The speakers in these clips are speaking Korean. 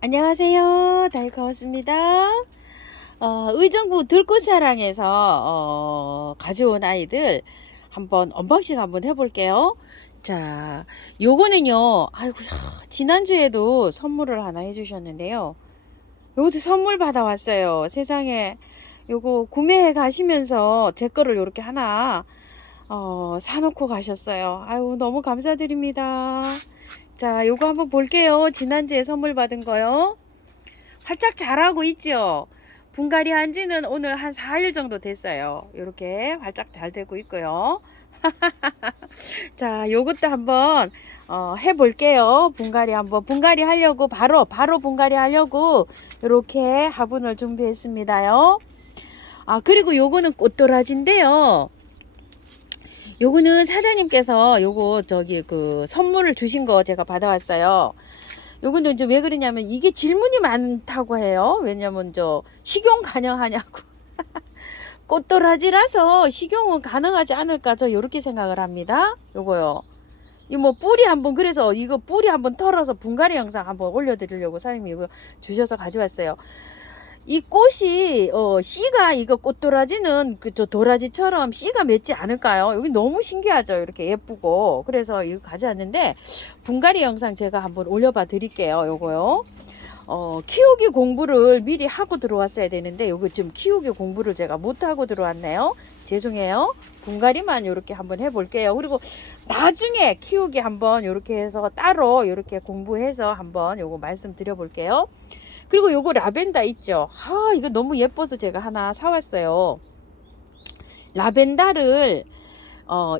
안녕하세요. 다이카우스입니다. 의정부 들꽃사랑에서 가져온 아이들 한번 언박싱 한번 해볼게요. 자, 요거는요. 아이고야, 지난주에도 선물을 하나 해주셨는데요. 요것도 선물 받아왔어요. 세상에. 요거 구매해 가시면서 제 거를 요렇게 하나 사놓고 가셨어요. 아유, 너무 감사드립니다. 자, 요거 한번 볼게요. 지난주에 선물 받은 거요. 활짝 자라고 있죠. 분갈이 한 지는 오늘 한 4일 정도 됐어요. 이렇게 활짝 잘 되고 있고요. 자, 요것도 한번 해볼게요. 분갈이 한번 분갈이 하려고 바로 분갈이 하려고 이렇게 화분을 준비했습니다요. 아, 그리고 요거는 꽃도라지인데요. 요거는 사장님께서 요거 저기 그 선물을 주신 거 제가 받아왔어요. 요건데 이제 왜 그러냐면 이게 질문이 많다고 해요. 왜냐면 저 식용 가능하냐고. 꽃도라지라서 식용은 가능하지 않을까 저 요렇게 생각을 합니다. 요거요. 이 뭐 뿌리 한번 그래서 이거 뿌리 한번 털어서 분갈이 영상 한번 올려드리려고 사장님이 이거 주셔서 가져왔어요. 이 꽃이 씨가 이거 꽃도라지는 그저 도라지처럼 씨가 맺지 않을까요? 여기 너무 신기하죠. 이렇게 예쁘고 그래서 이거 가져왔는데 분갈이 영상 제가 한번 올려봐 드릴게요. 요거요. 키우기 공부를 미리 하고 들어왔어야 되는데 요거 지금 키우기 공부를 제가 못하고 들어왔네요. 죄송해요. 분갈이만 이렇게 한번 해볼게요. 그리고 나중에 키우기 한번 이렇게 해서 따로 이렇게 공부해서 한번 요거 말씀드려 볼게요. 그리고 요거 라벤더 있죠. 이거 너무 예뻐서 제가 하나 사왔어요. 라벤더를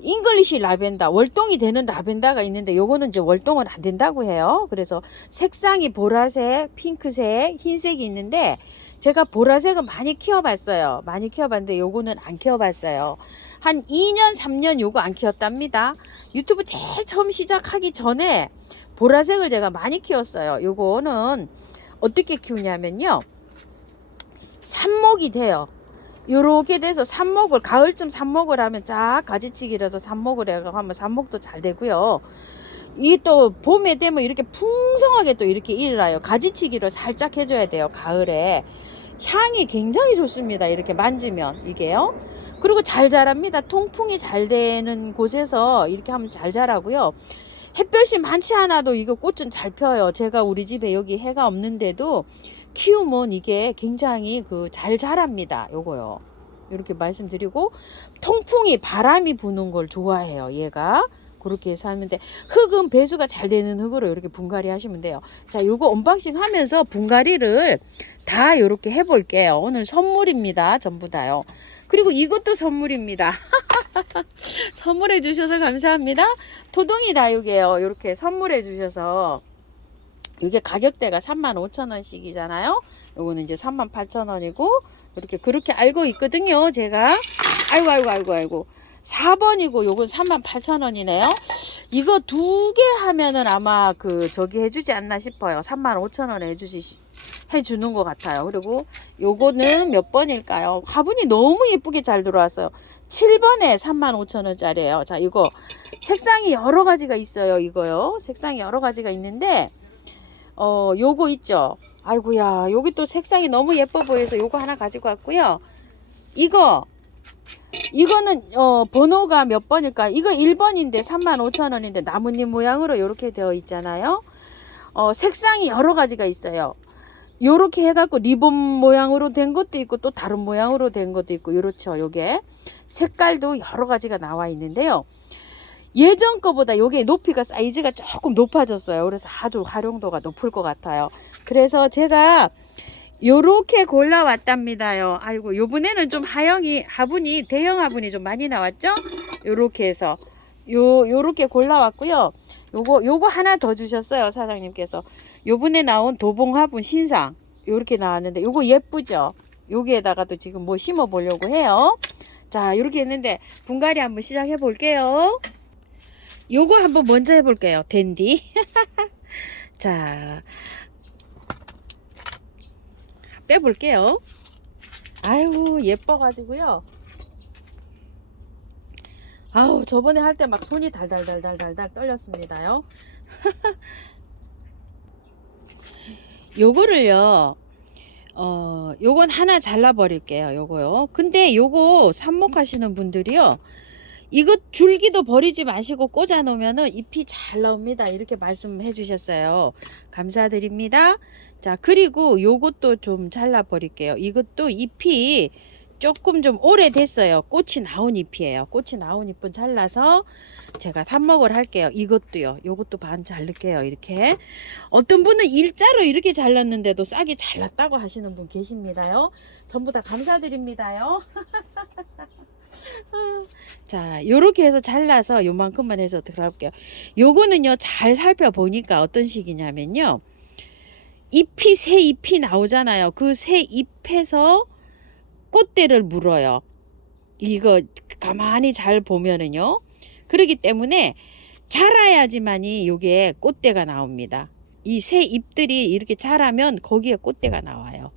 잉글리시 라벤더, 월동이 되는 라벤더가 있는데 요거는 이제 월동은 안 된다고 해요. 그래서 색상이 보라색, 핑크색, 흰색이 있는데 제가 보라색은 많이 키워봤어요. 많이 키워봤는데 요거는 안 키워봤어요. 한 2년, 3년 요거 안 키웠답니다. 유튜브 제일 처음 시작하기 전에 보라색을 제가 많이 키웠어요. 요거는 어떻게 키우냐면요. 삽목이 돼요. 요렇게 돼서 삽목을 가을쯤 삽목을 하면 쫙 가지치기라서 삽목을 해가 하면 삽목도 잘 되고요. 이 또 봄에 되면 이렇게 풍성하게 또 이렇게 일어나요. 가지치기를 살짝 해줘야 돼요. 가을에 향이 굉장히 좋습니다. 이렇게 만지면 이게요. 그리고 잘 자랍니다. 통풍이 잘 되는 곳에서 이렇게 하면 잘 자라고요. 햇볕이 많지 않아도 이거 꽃은 잘 펴요. 제가 우리 집에 여기 해가 없는데도 키우면 이게 굉장히 그 잘 자랍니다. 요거요. 이렇게 말씀드리고 통풍이 바람이 부는 걸 좋아해요. 얘가. 그렇게 해서 하는데 흙은 배수가 잘 되는 흙으로 이렇게 분갈이 하시면 돼요. 자, 요거 언박싱 하면서 분갈이를 다 이렇게 해볼게요. 오늘 선물입니다. 전부 다요. 그리고 이것도 선물입니다. 선물해 주셔서 감사합니다. 토동이 다육이에요. 이렇게 선물해 주셔서 이게 가격대가 35,000원씩이잖아요. 요거는 이제 38,000원이고 이렇게 그렇게 알고 있거든요. 제가 아이고 4번이고 요건 38,000원이네요. 이거 두 개 하면은 아마 그 저기 해주지 않나 싶어요. 35,000원에 해주는 것 같아요. 그리고 요거는 몇 번일까요? 화분이 너무 예쁘게 잘 들어왔어요. 7번에 35,000원짜리예요. 자, 이거 색상이 여러 가지가 있어요. 이거요. 색상이 여러 가지가 있는데 요거 있죠. 아이고야, 여기 또 색상이 너무 예뻐 보여서 요거 하나 가지고 왔고요. 이거는 번호가 몇 번일까? 이거 1번인데 35,000원인데 나뭇잎 모양으로 이렇게 되어 있잖아요. 색상이 여러 가지가 있어요. 요렇게 해갖고 리본 모양으로 된 것도 있고 또 다른 모양으로 된 것도 있고 요렇죠. 요게 색깔도 여러 가지가 나와 있는데요. 예전 거보다 요게 높이가 사이즈가 조금 높아졌어요. 그래서 아주 활용도가 높을 것 같아요. 그래서 제가 요렇게 골라왔답니다요. 아이고, 요번에는 좀 화분이 대형 화분이 좀 많이 나왔죠? 요렇게 해서 요렇게 골라왔고요. 요거 하나 더 주셨어요. 사장님께서. 요번에 나온 도봉 화분 신상 요렇게 나왔는데 요거 예쁘죠? 여기에다가도 지금 뭐 심어 보려고 해요. 자, 이렇게 했는데 분갈이 한번 시작해 볼게요. 요거 한번 먼저 해볼게요. 댄디. 자, 빼볼게요. 아유, 예뻐가지고요. 아우, 저번에 할 때 막 손이 달달달달달달 떨렸습니다요. 요거를요, 요건 하나 잘라 버릴게요. 요거요. 근데 요거 삽목하시는 분들이요, 이거 줄기도 버리지 마시고 꽂아 놓으면은 잎이 잘 나옵니다. 이렇게 말씀해 주셨어요. 감사드립니다. 자, 그리고 요것도 좀 잘라 버릴게요. 이것도 잎이 조금 좀 오래됐어요. 꽃이 나온 잎이에요. 꽃이 나온 잎은 잘라서 제가 삽목을 할게요. 이것도요. 요것도 반 자를게요. 이렇게. 어떤 분은 일자로 이렇게 잘랐는데도 싹이 잘났다고 하시는 분 계십니다요. 전부 다 감사드립니다요. 자, 요렇게 해서 잘라서 요만큼만 해서 들어갈게요. 요거는요, 잘 살펴보니까 어떤 식이냐면요, 잎이 새 잎이 나오잖아요. 그 새 잎에서 꽃대를 물어요. 이거 가만히 잘 보면은요. 그렇기 때문에 자라야지만이 요게 꽃대가 나옵니다. 이 새 잎들이 이렇게 자라면 거기에 꽃대가 나와요.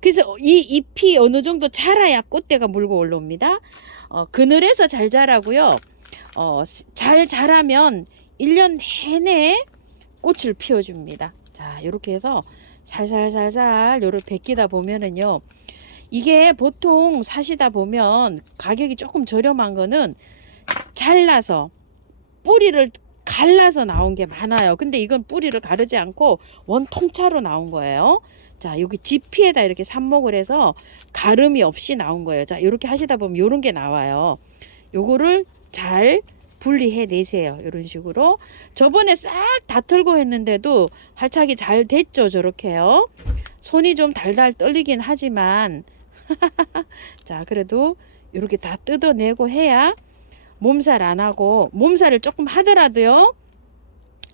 그래서 이 잎이 어느 정도 자라야 꽃대가 물고 올라옵니다. 그늘에서 잘 자라고요. 잘 자라면 1년 내내 꽃을 피워줍니다. 자, 이렇게 해서 살살살살 요렇게 베끼다 보면은요, 이게 보통 사시다 보면 가격이 조금 저렴한 거는 잘라서 뿌리를 갈라서 나온 게 많아요. 근데 이건 뿌리를 가르지 않고 원통차로 나온 거예요. 자, 여기 지피에다 이렇게 삽목을 해서 가름이 없이 나온 거예요. 자, 이렇게 하시다 보면 요런 게 나와요. 요거를 잘 분리해 내세요. 이런 식으로. 저번에 싹 다 털고 했는데도 활착이 잘 됐죠. 저렇게요. 손이 좀 달달 떨리긴 하지만 자, 그래도 이렇게 다 뜯어내고 해야 몸살 안 하고, 몸살을 조금 하더라도요,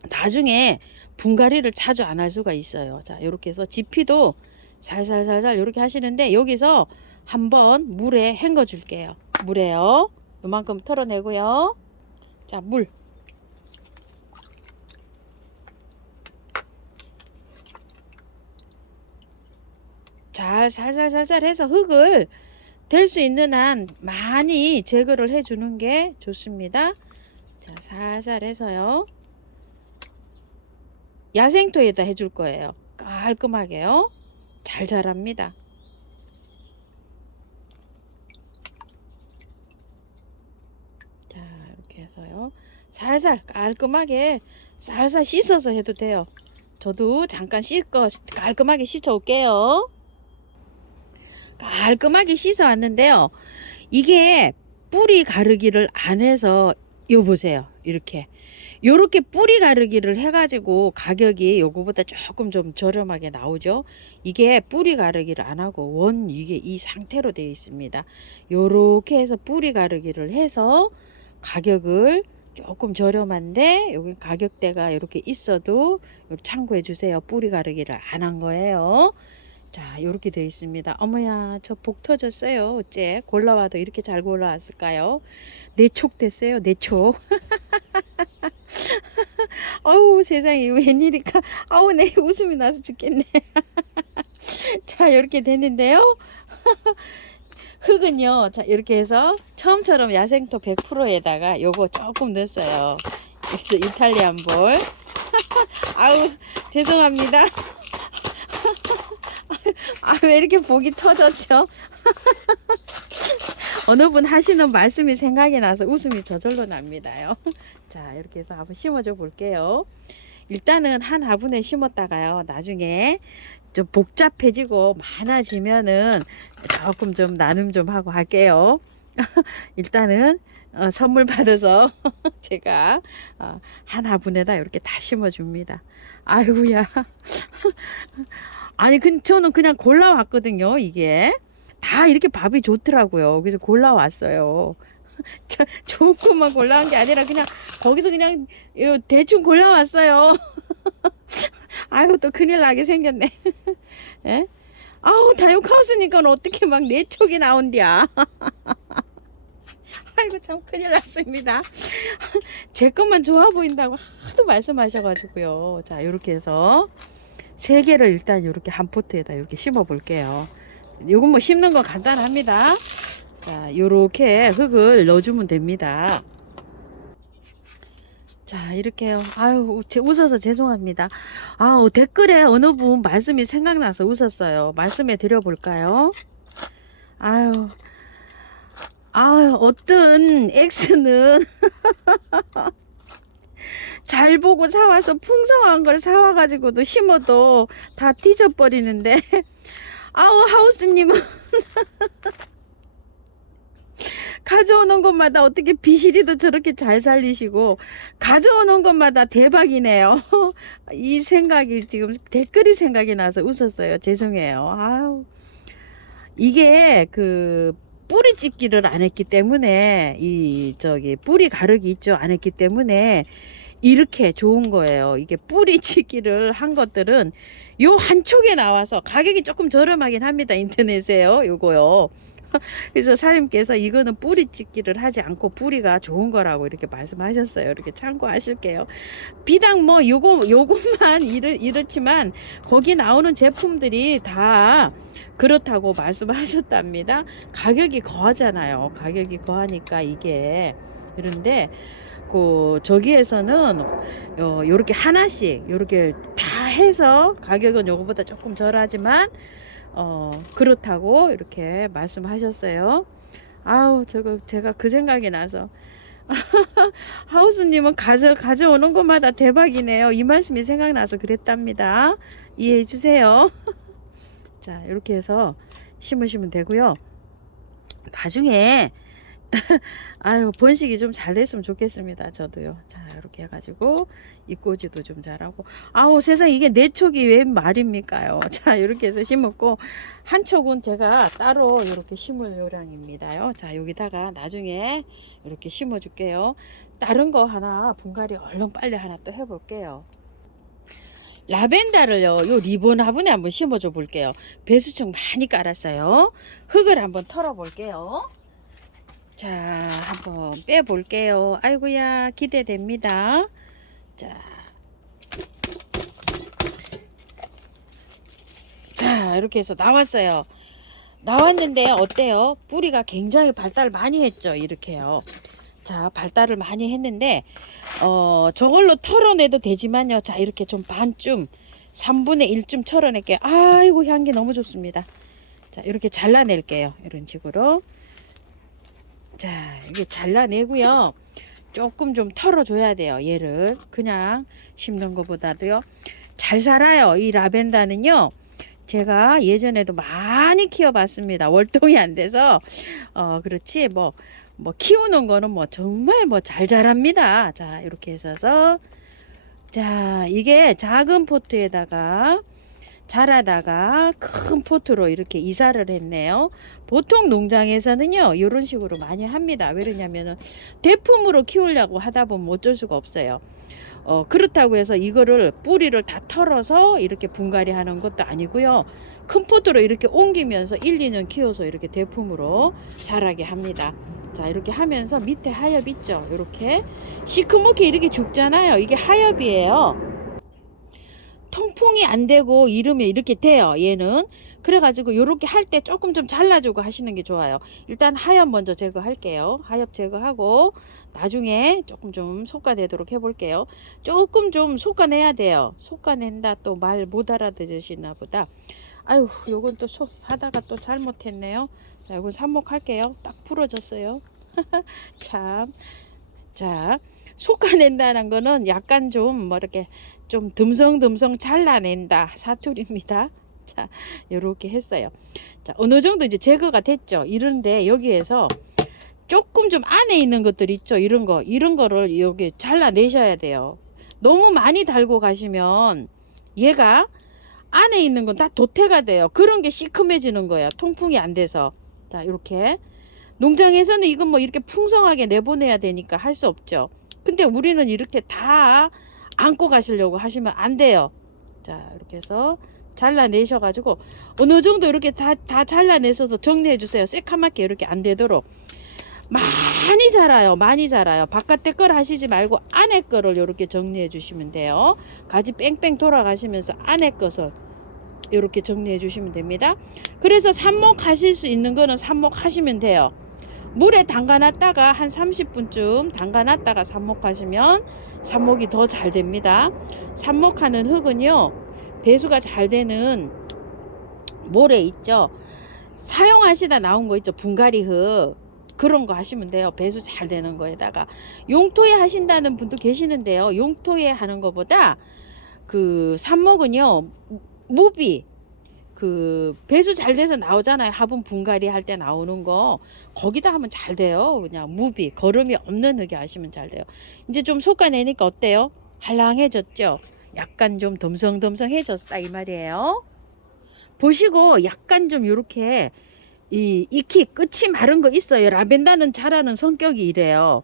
나중에 분갈이를 자주 안 할 수가 있어요. 자, 이렇게 해서 지피도 살살살살 이렇게 하시는데, 여기서 한번 물에 헹궈 줄게요. 물에요. 요만큼 털어내고요. 자, 물. 잘 살살살살 해서 흙을 될 수 있는 한 많이 제거를 해 주는 게 좋습니다. 자, 살살 해서요. 야생토에다 해줄 거예요. 깔끔하게요. 잘 자랍니다. 자, 이렇게 해서요. 살살 깔끔하게 살살 씻어서 해도 돼요. 저도 잠깐 씻고 깔끔하게 씻어 올게요. 깔끔하게 씻어 왔는데요. 이게 뿌리 가르기를 안 해서, 요 보세요. 이렇게. 요렇게 뿌리 가르기를 해가지고 가격이 요거보다 조금 좀 저렴하게 나오죠. 이게 뿌리 가르기를 안 하고 이게 이 상태로 되어 있습니다. 요렇게 해서 뿌리 가르기를 해서 가격을 조금 저렴한데, 여기 가격대가 이렇게 있어도 참고해 주세요. 뿌리 가르기를 안 한 거예요. 자, 이렇게 되어 있습니다. 어머야, 저 복 터졌어요. 어째 골라와도 이렇게 잘 골라왔을까요? 내촉 됐어요. 내촉. 어우, 세상에 웬일이까. 아우, 내 웃음이 나서 죽겠네. 자, 이렇게 됐는데요. 흙은요, 자, 이렇게 해서 처음처럼 야생토 100%에다가 요거 조금 넣었어요. 그래서 이탈리안 볼. 아우, 죄송합니다. 아, 왜 이렇게 복이 터졌죠? 어느 분 하시는 말씀이 생각이 나서 웃음이 저절로 납니다요. 자, 이렇게 해서 한번 심어줘 볼게요. 일단은 한 화분에 심었다가요, 나중에 좀 복잡해지고 많아지면은 조금 좀 나눔 좀 하고 할게요. 일단은 선물 받아서 제가 한 화분에다 이렇게 다 심어줍니다. 아이고야. 아니, 저는 그냥 골라왔거든요. 이게 다 이렇게 밥이 좋더라고요. 그래서 골라왔어요. 좋은 것만 골라온 게 아니라 그냥 거기서 그냥 대충 골라왔어요. 아유, 또 큰일 나게 생겼네. 예? 아우, 다육하우스니까 어떻게 막 내촉이 나온디야. 아이고, 참 큰일 났습니다. 제 것만 좋아 보인다고 하도 말씀하셔가지고요. 자, 이렇게 해서 3개를 일단 이렇게 한 포트에다 이렇게 심어 볼게요. 요건 뭐 심는 거 간단합니다. 자, 요렇게 흙을 넣어주면 됩니다. 자, 이렇게요. 아유, 웃어서 죄송합니다. 댓글에 어느 분 말씀이 생각나서 웃었어요. 말씀해 드려볼까요? 아유, 어떤 X는 잘 보고 사와서 풍성한 걸 사와가지고도 심어도 다 뒤져버리는데, 하우스님은 가져오는 것마다 어떻게 비실이도 저렇게 잘 살리시고 가져오는 것마다 대박이네요. 이 생각이 지금 댓글이 생각이 나서 웃었어요. 죄송해요. 이게 그 뿌리 찢기를 안 했기 때문에 뿌리 가르기 있죠, 안 했기 때문에 이렇게 좋은 거예요. 이게 뿌리 찢기를 한 것들은 요 한 촉에 나와서 가격이 조금 저렴하긴 합니다. 인터넷에요. 요거요. 그래서 사장님께서 이거는 뿌리 찢기를 하지 않고 뿌리가 좋은 거라고 이렇게 말씀하셨어요. 이렇게 참고하실게요. 비당 뭐 요것만 이렇지만 거기 나오는 제품들이 다 그렇다고 말씀하셨답니다. 가격이 거하잖아요. 가격이 거하니까 이게 그런데 저기에서는 요렇게 하나씩 요렇게 다 해서 가격은 요거보다 조금 덜하지만 그렇다고 이렇게 말씀하셨어요. 제가 그 생각이 나서 하우스님은 가져오는 것마다 대박이네요. 이 말씀이 생각나서 그랬답니다. 이해해 주세요. 자, 이렇게 해서 심으시면 되고요. 나중에 번식이 좀 잘 됐으면 좋겠습니다. 저도요. 자, 이렇게 해가지고 잎꽂이도 좀 잘하고. 세상 이게 4촉이 웬 말입니까요? 자, 이렇게 해서 심었고 한 촉은 제가 따로 이렇게 심을 요량입니다요. 자, 여기다가 나중에 이렇게 심어 줄게요. 다른 거 하나 분갈이 얼른 빨리 하나 또 해볼게요. 라벤더를요, 요 리본 화분에 한번 심어줘 볼게요. 배수충 많이 깔았어요. 흙을 한번 털어 볼게요. 자, 한번 빼볼게요. 아이고야, 기대됩니다. 자, 이렇게 해서 나왔어요. 나왔는데 어때요? 뿌리가 굉장히 발달을 많이 했죠. 이렇게요. 자, 발달을 많이 했는데 저걸로 털어내도 되지만요. 자, 이렇게 좀 반쯤 3분의 1쯤 털어낼게요. 아이고, 향기 너무 좋습니다. 자, 이렇게 잘라낼게요. 이런 식으로. 자, 이게 잘라내고요. 조금 좀 털어줘야 돼요. 얘를 그냥 심는 것보다도요. 잘 살아요. 이 라벤더는요. 제가 예전에도 많이 키워봤습니다. 월동이 안 돼서 그렇지 뭐 키우는 거는 뭐 정말 뭐 잘 자랍니다. 자, 이렇게 해서 자, 이게 작은 포트에다가 자라다가 큰 포트로 이렇게 이사를 했네요. 보통 농장에서는요 이런 식으로 많이 합니다. 왜냐면은 대품으로 키우려고 하다 보면 어쩔 수가 없어요. 그렇다고 해서 이거를 뿌리를 다 털어서 이렇게 분갈이 하는 것도 아니고요. 큰 포트로 이렇게 옮기면서 1, 2년 키워서 이렇게 대품으로 자라게 합니다. 자, 이렇게 하면서 밑에 하엽 있죠. 이렇게 시커멓게 이렇게 죽잖아요. 이게 하엽이에요. 통풍이 안 되고 이러면 이렇게 돼요. 얘는 그래가지고 요렇게 할 때 조금 좀 잘라주고 하시는 게 좋아요. 일단 하엽 먼저 제거할게요. 하엽 제거하고 나중에 조금 좀 솎아내도록 해볼게요. 조금 좀 솎아내야 돼요. 솎아낸다 또 말 못 알아들으시나 보다. 아유, 요건 또 하다가 또 잘못했네요. 자, 이건 삽목할게요. 딱 부러졌어요. 참. 자, 솎아낸다는 거는 약간 좀 이렇게 좀 듬성듬성 잘라낸다 사투리입니다. 자, 요렇게 했어요. 자, 어느 정도 이제 제거가 됐죠. 이런데 여기에서 조금 좀 안에 있는 것들 있죠. 이런 거를 여기 잘라내셔야 돼요. 너무 많이 달고 가시면 얘가 안에 있는 건 다 도태가 돼요. 그런 게 시큼해지는 거예요. 통풍이 안 돼서. 자, 이렇게 농장에서는 이건 뭐 이렇게 풍성하게 내보내야 되니까 할 수 없죠. 근데 우리는 이렇게 다 안고 가시려고 하시면 안 돼요. 자, 이렇게 해서 잘라내셔 가지고 어느 정도 이렇게 다 잘라내셔서 정리해 주세요. 새카맣게 이렇게 안 되도록. 많이 자라요. 많이 자라요. 바깥에 걸 하시지 말고 안에 거를 이렇게 정리해 주시면 돼요. 가지 뺑뺑 돌아가시면서 안에 것을 이렇게 정리해 주시면 됩니다. 그래서 삽목 하실 수 있는 거는 삽목 하시면 돼요. 물에 담가놨다가 한 30분쯤 담가놨다가 삽목하시면 삽목이 더 잘 됩니다. 삽목하는 흙은요, 배수가 잘 되는 모래 있죠, 사용하시다 나온 거 있죠, 분갈이 흙, 그런 거 하시면 돼요. 배수 잘 되는 거에다가. 용토에 하신다는 분도 계시는데요, 용토에 하는 거보다 그 삽목은요, 무비, 그 배수 잘 돼서 나오잖아요, 화분 분갈이 할 때 나오는 거, 거기다 하면 잘 돼요. 그냥 무비, 거름이 없는 흙에 하시면 잘 돼요. 이제 좀 솎아내니까 어때요? 할랑해졌죠? 약간 좀 덤성덤성해졌다 이 말이에요. 보시고 약간 좀 요렇게 이 익히 끝이 마른 거 있어요. 라벤더는 자라는 성격이 이래요.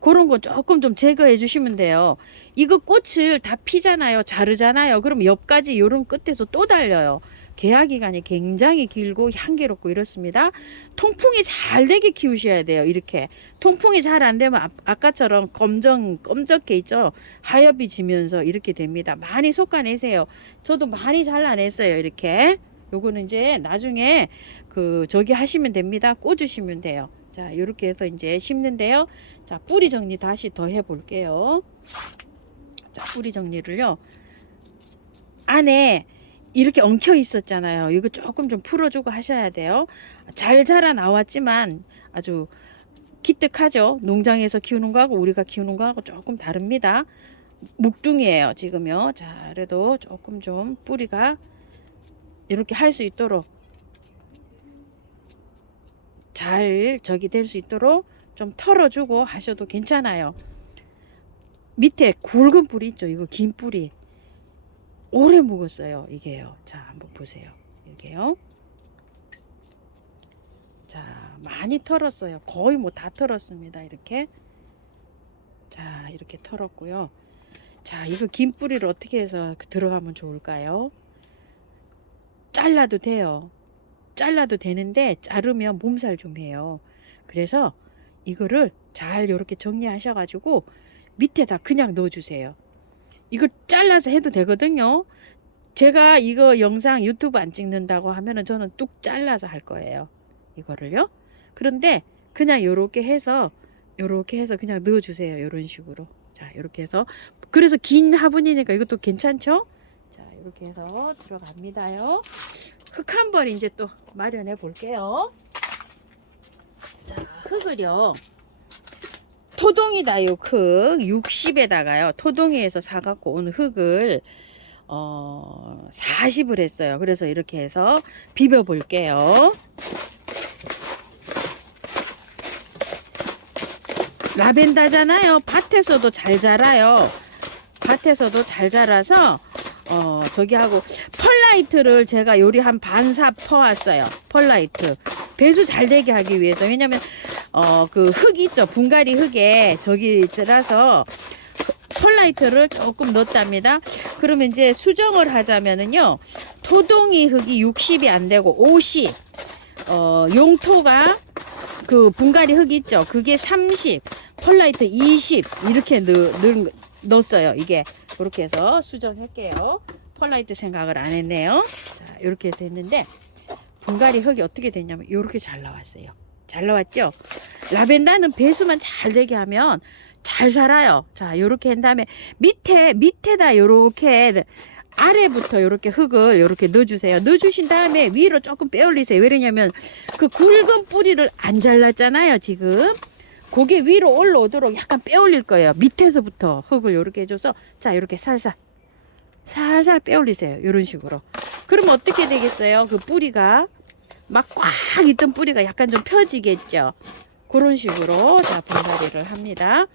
그런 거 조금 좀 제거해 주시면 돼요. 이거 꽃을 다 피잖아요, 자르잖아요. 그럼 옆까지 요런 끝에서 또 달려요. 개화 기간이 굉장히 길고 향기롭고 이렇습니다. 통풍이 잘 되게 키우셔야 돼요. 이렇게 통풍이 잘 안 되면 아까처럼 검적게 있죠, 하엽이 지면서 이렇게 됩니다. 많이 솎아내세요. 저도 많이 잘라냈어요. 이렇게 요거는 이제 나중에 그 저기 하시면 됩니다. 꽂으시면 돼요. 자, 이렇게 해서 이제 심는데요. 자, 뿌리 정리 다시 더 해 볼게요. 자, 뿌리 정리를요, 안에 이렇게 엉켜 있었잖아요. 이거 조금 좀 풀어주고 하셔야 돼요. 잘 자라 나왔지만 아주 기특하죠. 농장에서 키우는 거하고 우리가 키우는 거하고 조금 다릅니다. 묵둥이에요 지금요. 자, 그래도 조금 좀 뿌리가 이렇게 할 수 있도록, 잘 저기 될 수 있도록 좀 털어주고 하셔도 괜찮아요. 밑에 굵은 뿌리 있죠, 이거 긴 뿌리 오래 묵었어요 이게요. 자, 한번 보세요. 이게요. 자, 많이 털었어요. 거의 뭐 다 털었습니다. 이렇게. 자, 이렇게 털었고요. 자, 이거 긴 뿌리를 어떻게 해서 들어가면 좋을까요? 잘라도 돼요. 잘라도 되는데 자르면 몸살 좀 해요. 그래서 이거를 잘 이렇게 정리하셔가지고 밑에다 그냥 넣어주세요. 이거 잘라서 해도 되거든요. 제가 이거 영상 유튜브 안 찍는다고 하면은 저는 뚝 잘라서 할 거예요. 이거를요. 그런데 그냥 요렇게 해서 그냥 넣어주세요. 이런 식으로. 자, 이렇게 해서, 그래서 긴 화분이니까 이것도 괜찮죠? 자, 이렇게 해서 들어갑니다요. 흙 한 번 이제 또 마련해 볼게요. 자, 흙을요, 토동이다. 요 흙 60에다가요, 토동이에서 사갖고 온 흙을 40을 했어요. 그래서 이렇게 해서 비벼 볼게요. 라벤더잖아요. 밭에서도 잘 자라요. 밭에서도 잘 자라서 저기 하고, 펄라이트를 제가 요리 한 반삽 퍼왔어요. 펄라이트 배수 잘 되게 하기 위해서. 왜냐면 그 흙 있죠, 분갈이 흙에 저기 찌라서 펄라이트를 조금 넣었답니다. 그러면 이제 수정을 하자면은요, 토동이 흙이 60이 안 되고 50, 용토가 그 분갈이 흙 있죠, 그게 30, 펄라이트 20 이렇게 넣었어요. 이게 이렇게 해서 수정할게요. 펄라이트 생각을 안 했네요. 자, 이렇게 해서 했는데 분갈이 흙이 어떻게 됐냐면 이렇게 잘 나왔어요. 잘 나왔죠? 라벤더는 배수만 잘 되게 하면 잘 살아요. 자, 요렇게 한 다음에 밑에다 요렇게 아래부터 요렇게 흙을 요렇게 넣어주세요. 넣어주신 다음에 위로 조금 빼올리세요. 왜냐면 그 굵은 뿌리를 안 잘랐잖아요, 지금. 그게 위로 올라오도록 약간 빼올릴 거예요. 밑에서부터 흙을 요렇게 해줘서, 자, 요렇게 살살 빼올리세요. 요런 식으로. 그러면 어떻게 되겠어요? 그 뿌리가 막 꽉 있던 뿌리가 약간 좀 펴지겠죠. 그런 식으로 자, 분갈이를 합니다.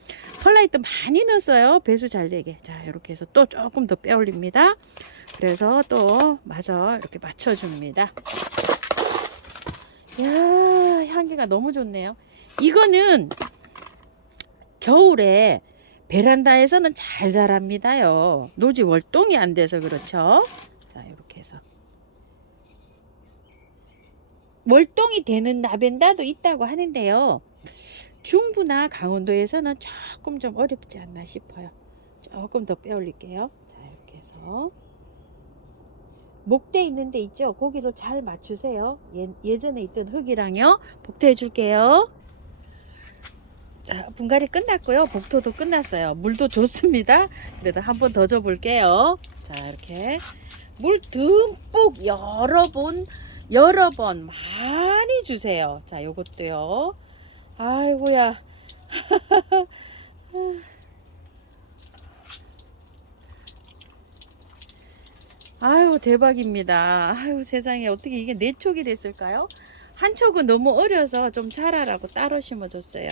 펄라이트 많이 넣었어요. 배수 잘 되게. 자, 이렇게 해서 또 조금 더 빼올립니다. 그래서 또 마저 이렇게 맞춰줍니다. 이야, 향기가 너무 좋네요. 이거는 겨울에 베란다에서는 잘 자랍니다요. 노지 월동이 안 돼서 그렇죠. 자, 이렇게 해서 월동이 되는 라벤더도 있다고 하는데요, 중부나 강원도에서는 조금 좀 어렵지 않나 싶어요. 조금 더 빼올릴게요. 자, 이렇게 해서 목대 있는 데 있죠, 거기를 잘 맞추세요. 예전에 있던 흙이랑요 복대해 줄게요. 자, 분갈이 끝났고요. 복토도 끝났어요. 물도 좋습니다. 그래도 한 번 더 줘볼게요. 자, 이렇게 물 듬뿍 여러 번 많이 주세요. 자, 요것도요. 아이고야. 아유, 대박입니다. 아유, 세상에 어떻게 이게 네 촉이 됐을까요? 한 촉은 너무 어려서 좀 자라라고 따로 심어줬어요.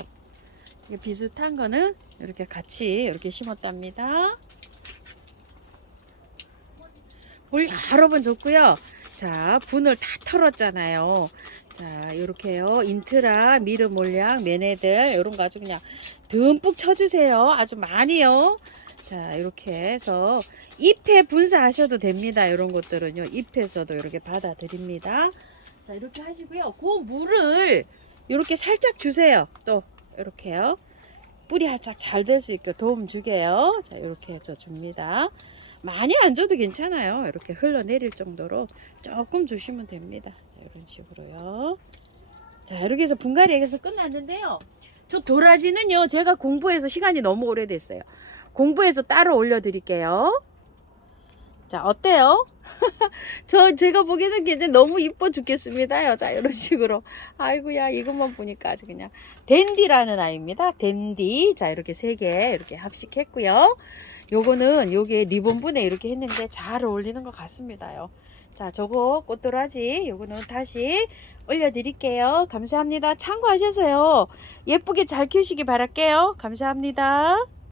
이게 비슷한 거는 이렇게 같이 이렇게 심었답니다. 물 여러 번 줬고요. 자, 분을 다 털었잖아요. 자, 이렇게요. 인트라, 미르몰약, 메네들 이런 거 아주 그냥 듬뿍 쳐주세요. 아주 많이요. 자, 이렇게 해서 잎에 분사하셔도 됩니다. 이런 것들은요. 잎에서도 이렇게 받아들입니다. 자, 이렇게 하시고요. 그 물을 이렇게 살짝 주세요. 또 이렇게요. 뿌리 살짝 잘 될 수 있게 도움 주게요. 자, 이렇게 해서 줍니다. 많이 안 줘도 괜찮아요. 이렇게 흘러내릴 정도로 조금 주시면 됩니다. 자, 이런 식으로요. 자, 이렇게 해서 분갈이에서 끝났는데요. 저 도라지는요, 제가 공부해서 시간이 너무 오래됐어요. 공부해서 따로 올려드릴게요. 자, 어때요? 제가 보기에는 굉장히 너무 이뻐 죽겠습니다요. 자, 이런 식으로. 아이고야, 이것만 보니까 아주 그냥. 댄디라는 아이입니다. 댄디. 자, 이렇게 3개 이렇게 합식했고요. 요거는 요게 리본분에 이렇게 했는데 잘 어울리는 것 같습니다요. 자, 저거 꽃도라지 요거는 다시 올려드릴게요. 감사합니다. 참고하셔서요. 예쁘게 잘 키우시기 바랄게요. 감사합니다.